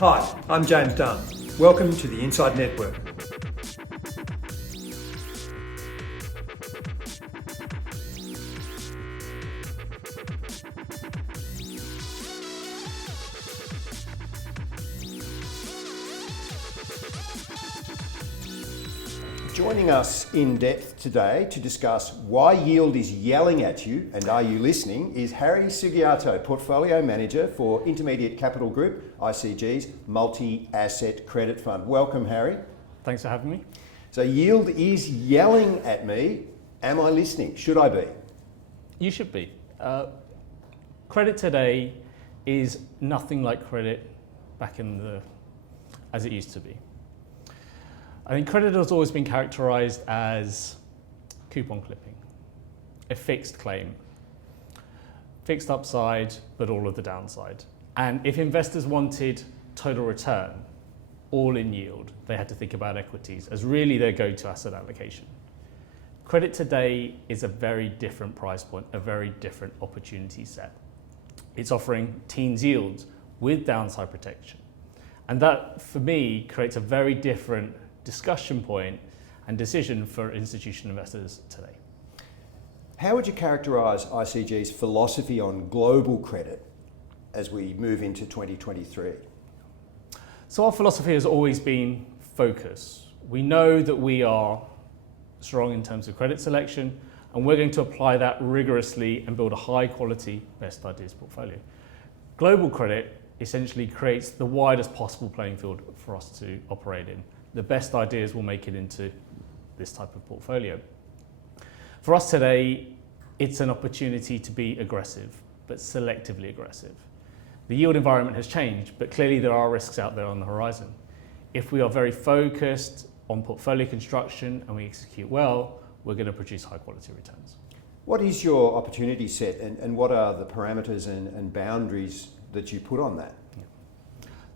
Hi, I'm James Dunn. Welcome to the Inside Network. Joining us in depth today to discuss why yield is yelling at you and are you listening is Harry Sugiarto, Portfolio Manager for Intermediate Capital Group, ICG's multi-asset credit fund. Welcome, Harry. Thanks for having me. So yield is yelling at me. Am I listening? Should I be? You should be. Credit today is nothing like credit back as it used to be. I think credit has always been characterised as coupon clipping, a fixed claim, fixed upside, but all of the downside. And if investors wanted total return, all in yield, they had to think about equities as really their go-to asset allocation. Credit today is a very different price point, a very different opportunity set. It's offering teens yields with downside protection. And that, for me, creates a very different discussion point and decision for institutional investors today. How would you characterise ICG's philosophy on global credit as we move into 2023? So our philosophy has always been focus. We know that we are strong in terms of credit selection, and we're going to apply that rigorously and build a high quality best ideas portfolio. Global credit essentially creates the widest possible playing field for us to operate in. The best ideas will make it into this type of portfolio. For us today, it's an opportunity to be aggressive, but selectively aggressive. The yield environment has changed, but clearly there are risks out there on the horizon. If we are very focused on portfolio construction and we execute well, we're going to produce high quality returns. What is your opportunity set and what are the parameters and boundaries that you put on that?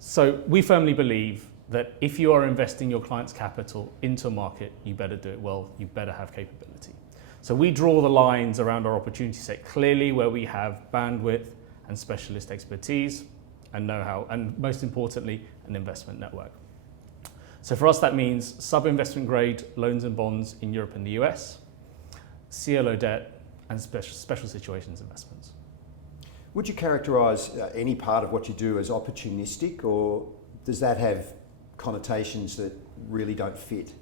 So we firmly believe that if you are investing your client's capital into a market, you better do it well, you better have capability. So we draw the lines around our opportunity set clearly where we have bandwidth and specialist expertise and know-how, and most importantly, an investment network. So for us, that means sub-investment grade loans and bonds in Europe and the US, CLO debt, and special situations investments. Would you characterise any part of what you do as opportunistic, or does that have connotations that really don't fit?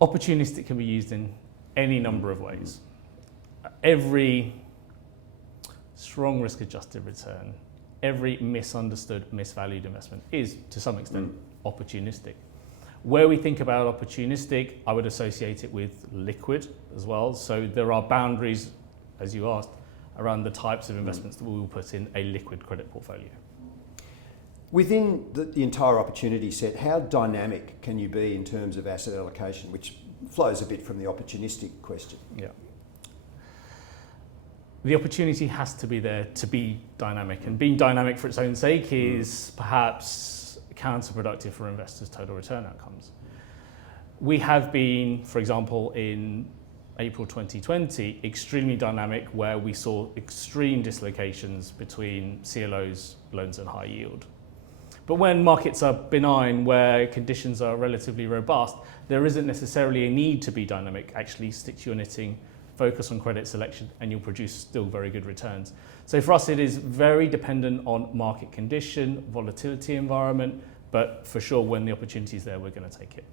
Opportunistic can be used in any number of ways. Every strong risk-adjusted return, every misunderstood, misvalued investment is, to some extent, opportunistic. Where we think about opportunistic, I would associate it with liquid as well. So there are boundaries, as you asked, around the types of investments that we will put in a liquid credit portfolio. Within the entire opportunity set, how dynamic can you be in terms of asset allocation, which flows a bit from the opportunistic question? Yeah. The opportunity has to be there to be dynamic, and being dynamic for its own sake is perhaps counterproductive for investors' total return outcomes. We have been, for example, in April 2020, extremely dynamic, where we saw extreme dislocations between CLOs, loans and high yield. But when markets are benign, where conditions are relatively robust, there isn't necessarily a need to be dynamic. Actually stick to your knitting, focus on credit selection, and you'll produce still very good returns. So for us, it is very dependent on market condition, volatility environment, but for sure, when the opportunity is there, we're going to take it.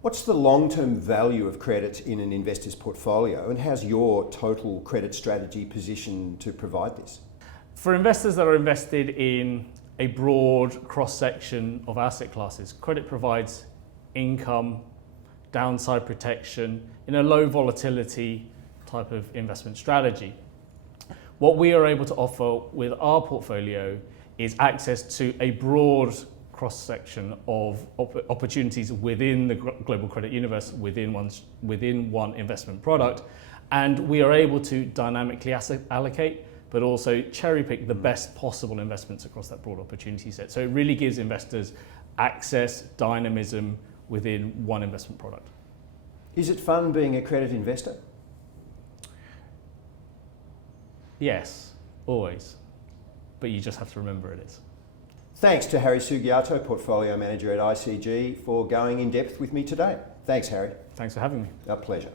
What's the long-term value of credit in an investor's portfolio, and how's your total credit strategy positioned to provide this? For investors that are invested in a broad cross-section of asset classes, credit provides income, downside protection in a low volatility type of investment strategy. What we are able to offer with our portfolio is access to a broad cross-section of opportunities within the global credit universe, within one investment product, and we are able to dynamically asset allocate, but also cherry pick the best possible investments across that broad opportunity set. So it really gives investors access, dynamism within one investment product. Is it fun being a credit investor? Yes, always. But you just have to remember it is. Thanks to Harry Sugiarto, Portfolio Manager at ICG, for going in depth with me today. Thanks, Harry. Thanks for having me. A pleasure.